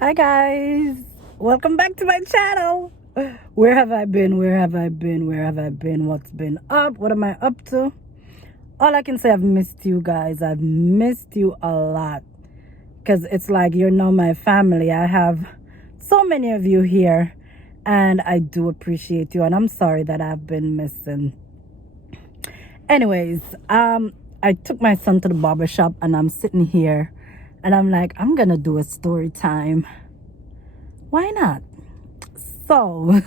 Hi guys, welcome back to my channel. Where have I been? Where have I been? Where have I been? What's been up? What am I up to? All I can say, I've missed you guys. I've missed you a lot because it's like you're now my family. I have so many of you here, and I do appreciate you. And I'm sorry that I've been missing. Anyways, I took my son to the barber shop, and I'm sitting here, and I'm like, I'm gonna do a story time. Why not? So,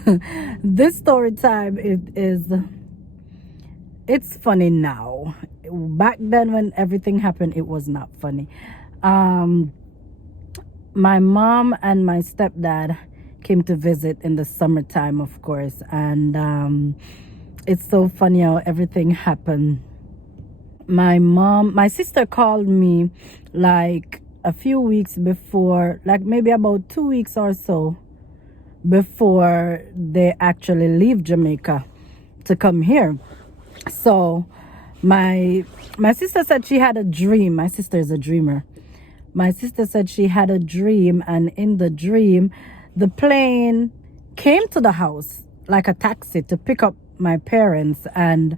this story time it's funny now. Back then when everything happened, it was not funny. Um, my mom and my stepdad came to visit in the summertime, of course, and it's so funny how everything happened. My sister called me like a few weeks before, like maybe about 2 weeks or so before they actually leave Jamaica to come here. So my sister said she had a dream. My sister is a dreamer. My sister said she had a dream, and in the dream the plane came to the house like a taxi to pick up my parents, and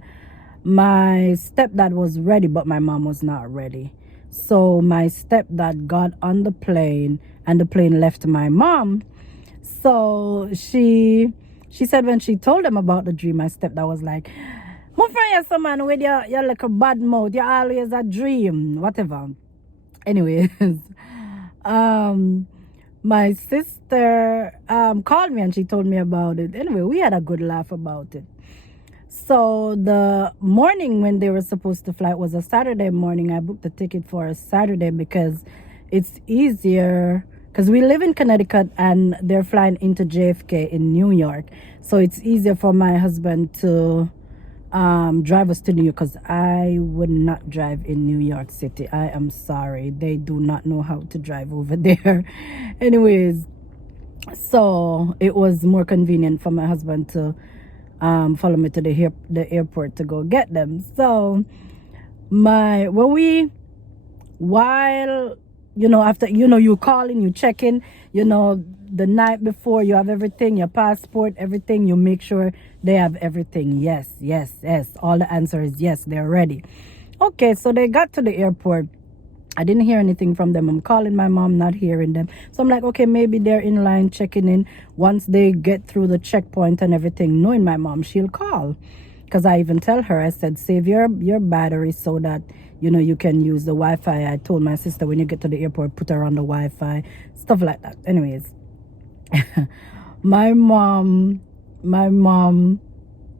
my stepdad was ready but my mom was not ready. So my stepdad got on the plane and the plane left my mom. So she said when she told them about the dream, my stepdad was like, my friend, you're some man with your like a bad mouth. You always a dream, whatever. Anyways, um, my sister called me and she told me about it. Anyway, we had a good laugh about it. So the morning when they were supposed to fly, it was a Saturday morning. I booked the ticket for a Saturday because it's easier, because we live in Connecticut and they're flying into JFK in New York. So it's easier for my husband to drive us to New York, because I would not drive in New York City. I am sorry. They do not know how to drive over there. Anyways, so it was more convenient for my husband to follow me to the airport to go get them. So while after you call in, you check in, the night before, you have everything, your passport, everything, you make sure they have everything. Yes, yes, yes, all the answer is yes, they're ready. Okay, so they got to the airport. I didn't hear anything from them. I'm calling my mom, not hearing them. So I'm like, okay, maybe they're in line checking in. Once they get through the checkpoint and everything, knowing my mom, she'll call. Because I even tell her, I said, save your battery so that, you can use the Wi-Fi. I told my sister, when you get to the airport, put her on the Wi-Fi. Stuff like that. Anyways, my mom, my mom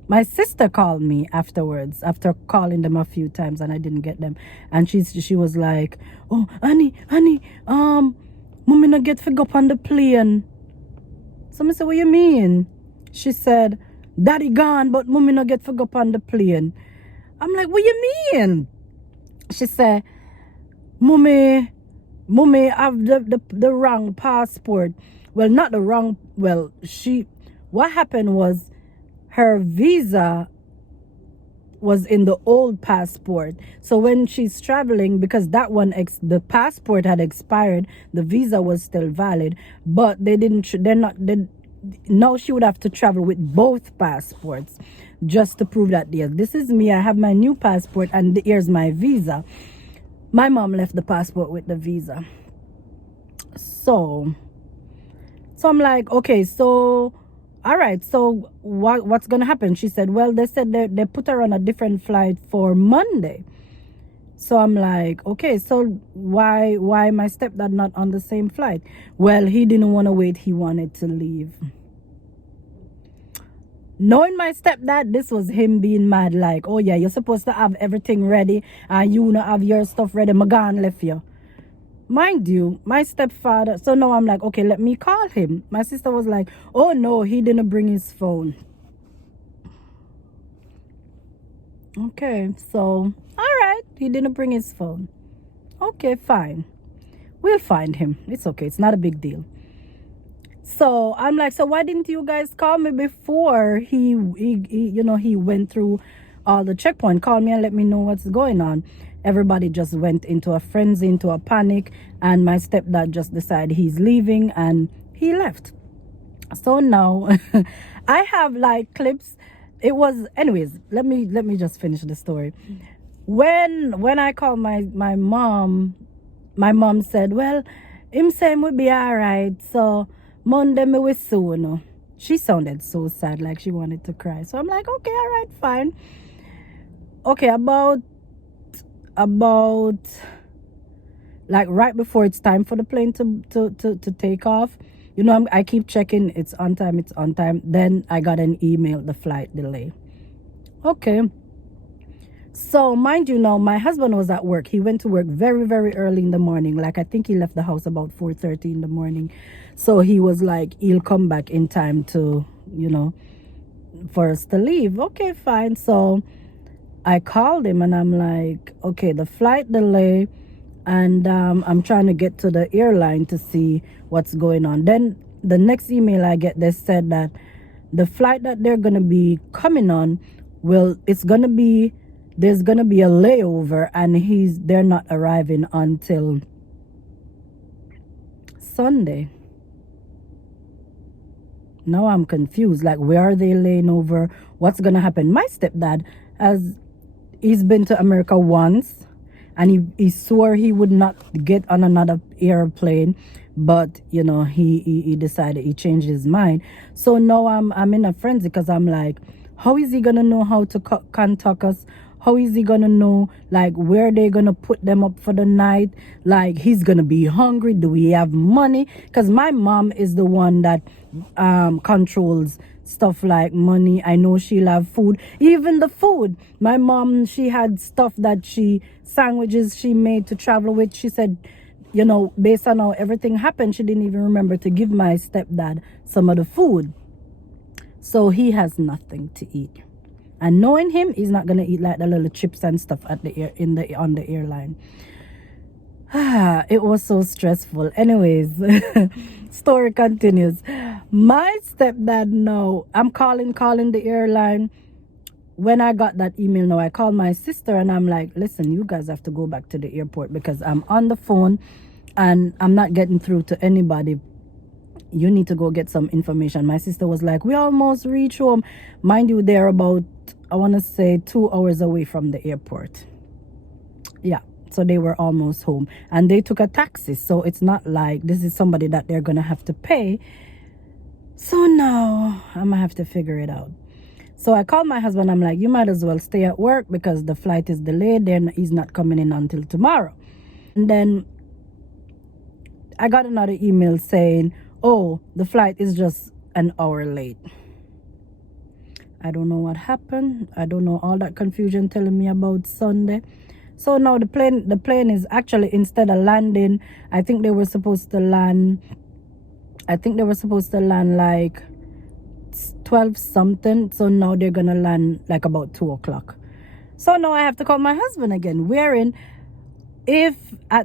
my sister called me afterwards, after calling them a few times and I didn't get them, and she was like, oh, honey, mommy not get fig up on the plane. So I said, what you mean? She said, daddy gone but mommy not get fig up on the plane. I'm like, what you mean? She said, mommy have the wrong passport. Well, not the wrong, well, what happened was, her visa was in the old passport. So when she's traveling, because that one the passport had expired, the visa was still valid, but now she would have to travel with both passports just to prove that, yes, this is me, I have my new passport and here's my visa. My mom left the passport with the visa. So I'm like, okay, so all right, so what's gonna happen? She said, well, they said they put her on a different flight for Monday. So I'm like, okay, so why my stepdad not on the same flight? Well, he didn't want to wait, he wanted to leave. Knowing my stepdad, this was him being mad, like, oh yeah, you're supposed to have everything ready and you not have your stuff ready, Magan left you. Mind you, my stepfather, so now I'm like, okay, let me call him. My sister was like, oh no, he didn't bring his phone. Okay, so all right, he didn't bring his phone. Okay, fine, we'll find him, it's okay, it's not a big deal. So I'm like, so why didn't you guys call me before he went through all the checkpoint? Call me and let me know what's going on. Everybody just went into a frenzy, into a panic, and my stepdad just decided he's leaving, and he left. So now I have like clips. It was, anyways, let me just finish the story. When I called my mom, my mom said, well, him say him will be all right, so Monday me will soon. She sounded so sad, like she wanted to cry. So I'm like, okay, all right, fine. Okay, about like right before it's time for the plane to take off, I keep checking, it's on time, it's on time. Then I got an email, the flight delay. Okay. So mind you, now my husband was at work. He went to work very, very early in the morning. Like I think he left the house about 4:30 in the morning. So he was like, he'll come back in time to, for us to leave. Okay, fine. So I called him and I'm like, okay, the flight delay, and I'm trying to get to the airline to see what's going on. Then the next email I get, they said that the flight that they're gonna be coming on, there's gonna be a layover, and they're not arriving until Sunday. Now I'm confused. Like, where are they laying over? What's gonna happen? My stepdad he's been to America once, and he swore he would not get on another airplane, but he decided, he changed his mind. So now I'm in a frenzy, because I'm like, how is he gonna know how to contact us? How is he gonna know like where they're gonna put them up for the night? Like, he's gonna be hungry. Do we have money? Because my mom is the one that controls stuff like money. I know she'll have food. Even the food, my mom, she had stuff that sandwiches she made to travel with. She said, based on how everything happened, she didn't even remember to give my stepdad some of the food. So he has nothing to eat. And knowing him, he's not gonna eat like the little chips and stuff on the airline. It was so stressful. Anyways, story continues. My stepdad, now I'm calling the airline. When I got that email, now I called my sister and I'm like, listen, you guys have to go back to the airport, because I'm on the phone and I'm not getting through to anybody. You need to go get some information. My sister was like, we almost reach home. Mind you, they're about, I want to say, 2 hours away from the airport. Yeah, so they were almost home, and they took a taxi, so it's not like this is somebody that they're gonna have to pay. So now I'm gonna have to figure it out. So I called my husband. I'm like, you might as well stay at work, because the flight is delayed. Then he's not coming in until tomorrow. And then I got another email saying, oh, the flight is just an hour late. I don't know what happened. I don't know, all that confusion telling me about Sunday. So now the plane is actually, instead of landing, I think they were supposed to land like 12 something. So now they're gonna land like about 2 o'clock. So now I have to call my husband again, wherein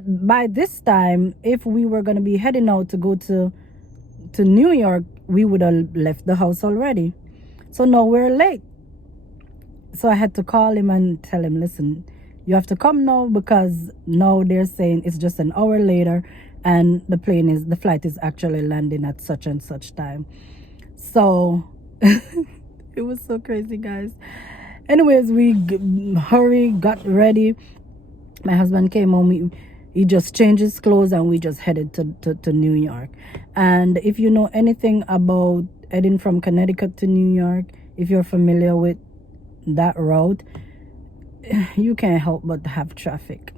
by this time, if we were gonna be heading out to go to New York, we would have left the house already. So now we're late. So I had to call him and tell him, listen, you have to come now, because now they're saying it's just an hour later, and the flight is actually landing at such and such time. So it was so crazy, guys. Anyways, we got ready. My husband came home. He just changed his clothes, and we just headed to New York. And if you know anything about heading from Connecticut to New York, if you're familiar with that route, you can't help but have traffic.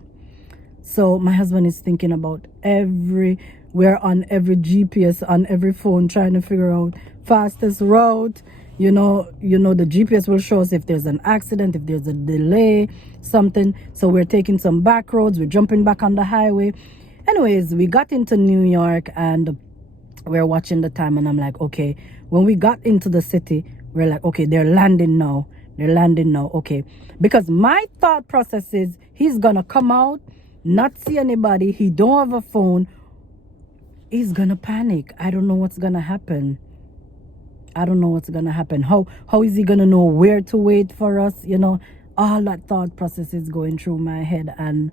So my husband is thinking about we're on every GPS on every phone, trying to figure out fastest route. The GPS will show us if there's an accident, if there's a delay, something. So we're taking some back roads, we're jumping back on the highway. Anyways, we got into New York and we're watching the time, and I'm like, okay, when we got into the city, we're like, okay, they're landing now, okay. Because my thought process is, he's gonna come out, not see anybody, he don't have a phone, he's gonna panic. I don't know what's gonna happen. How is he gonna know where to wait for us? all that thought process is going through my head, and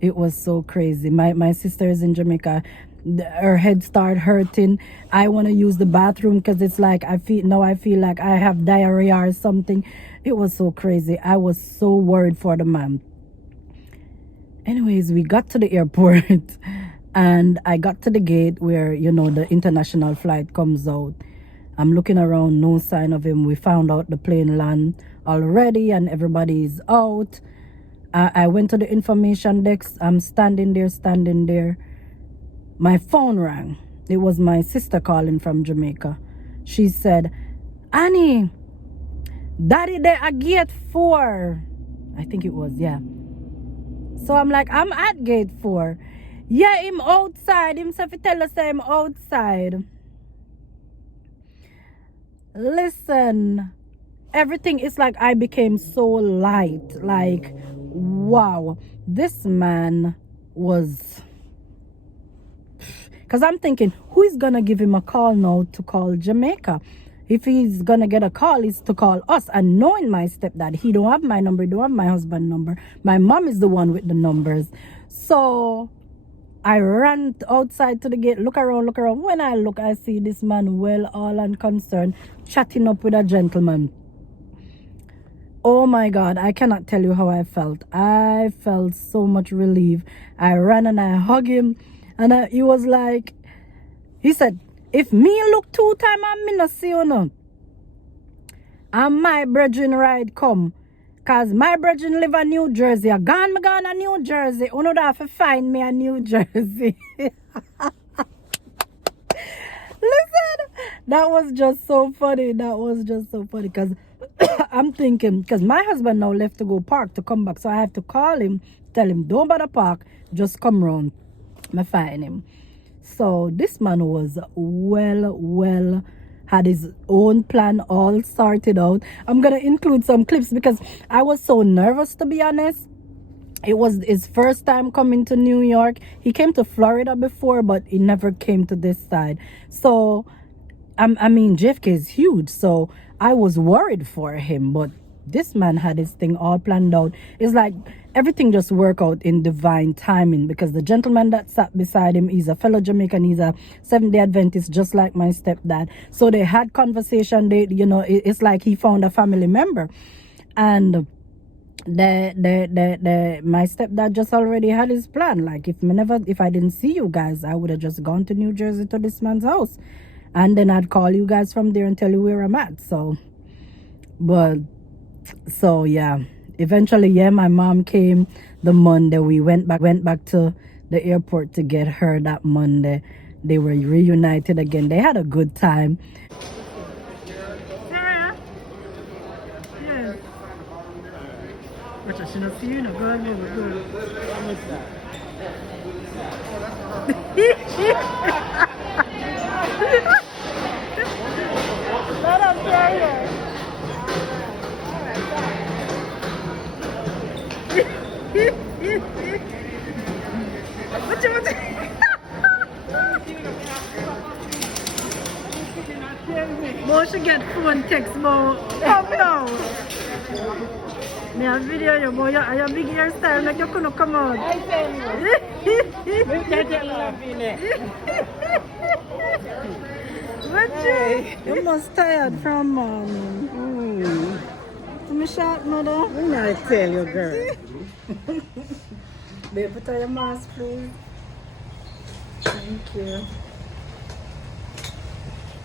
it was so crazy. My sister is in Jamaica. Her head start hurting. I want to use the bathroom because it's like I feel like I have diarrhea or something. It was so crazy. I was so worried for the man. Anyways, we got to the airport and I got to the gate where, you know, the international flight comes out. I'm looking around, no sign of him. We found out the plane land already and everybody's out. I went to the information desk. I'm standing there. My phone rang. It was my sister calling from Jamaica. She said, Annie, Daddy there at gate 4. I think it was, yeah. So I'm like, I'm at gate 4. Yeah, him outside. Himself tell us I'm outside. Listen, everything is like I became so light. Like, wow, this man was... Because I'm thinking, who is going to give him a call now to call Jamaica? If he's going to get a call, it's to call us. And knowing my stepdad, he don't have my number, he don't have my husband's number. My mom is the one with the numbers. So I ran outside to the gate, look around. When I look, I see this man well all unconcerned, chatting up with a gentleman. Oh my God, I cannot tell you how I felt. I felt so much relief. I ran and I hugged him. And he was like, he said, if me look 2 times and me not see you no, and my brethren ride come, cause my brethren live in New Jersey. I gone to New Jersey. You don't have to find me in New Jersey. Listen, that was just so funny. Because I'm thinking, because my husband now left to go park to come back. So I have to call him, tell him, don't bother park, just come round. I find him. So this man was well, had his own plan all sorted out. I'm gonna include some clips because I was so nervous, to be honest. It was his first time coming to New York. He came to Florida before, but he never came to this side. So I mean, JFK is huge, so I was worried for him, but this man had his thing all planned out. It's like everything just worked out in divine timing, because the gentleman that sat beside him, he's a fellow Jamaican, he's a Seventh-day Adventist, just like my stepdad. So they had conversation. They, you know, it's like he found a family member, and my stepdad just already had his plan. Like, if I didn't see you guys, I would have just gone to New Jersey to this man's house, and then I'd call you guys from there and tell you where I'm at. So yeah, eventually, yeah, my mom came the Monday. We went back to the airport to get her that Monday. They were reunited again. They had a good time. Sarah? Yes. Which I should have seen you. Good. Let us hear you. More should get phone text more. Come now. Me a video you, boy. Your big hairstyle like you couldn't come out. I tell you. You must tired from morning. Me short, mother. I tell you, girl. Babe, put on your mask, please. Thank you.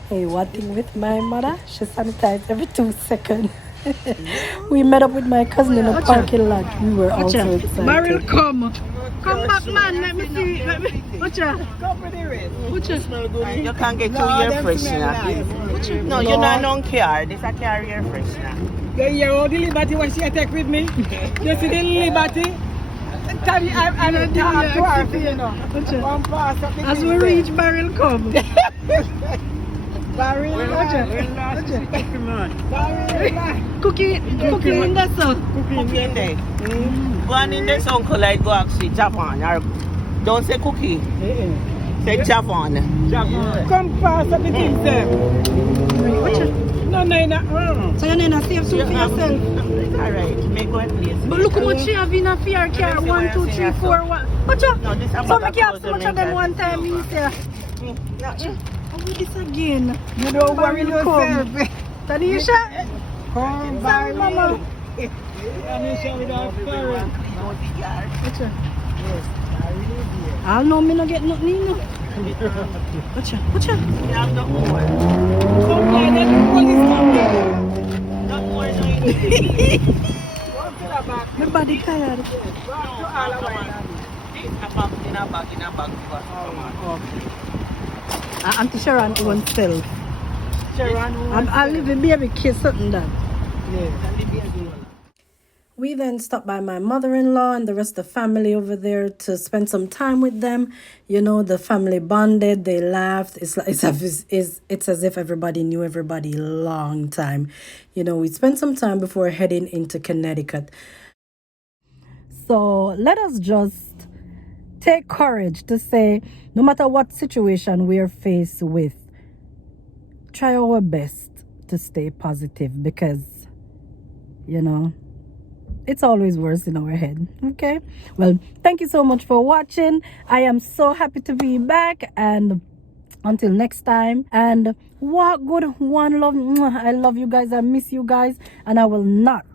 Hey, one thing with my mother, she sanitized every 2 seconds. We met up with my cousin in the parking lot. We were also excited. Barrel, come back, man. Let me see. Watch out. Go for the rest. Watch out. Smell good. You can't get 2 year freshener. No, you don't care. This is a carrier freshener. The year old liberty when she attack with me. You see the liberty? As we reach Barrel, come. Barrel, Cookie in the sun. Cookie in there. Go on in the sun, like go actually Japan. Don't say cookie. Say Javon. Come pass up between them. No, no. So you're not safe suit for yourself? Alright, may go and place. But look how much she have in a fear car. 1, 2, 3, 4, 1. But you, No, this so make you have so much of them one time. Me say, oh, this again. You don't worry yourself. Tanisha? Come Sorry, mama. Tanisha without parents. I'll know me not get nothing, you know. Watcha. You have no more. Come on, let the police come here. Not more than anything. My body tired. This a bag in a bag. Auntie Sharon oneself. Sharon, I'll leave a baby kiss something that. yeah. We then stopped by my mother-in-law and the rest of the family over there to spend some time with them. You know, the family bonded, they laughed. It's as if everybody knew everybody long time. You know, we spent some time before heading into Connecticut. So let us just take courage to say, no matter what situation we are faced with, try our best to stay positive because, you know, it's always worse in our head. Okay, well, thank you so much for watching. I am so happy to be back, and until next time, and walk good, one love. I love you guys, I miss you guys, and I will not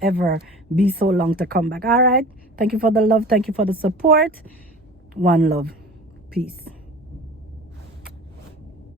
ever be so long to come back. All right, thank you for the love, thank you for the support. One love, peace.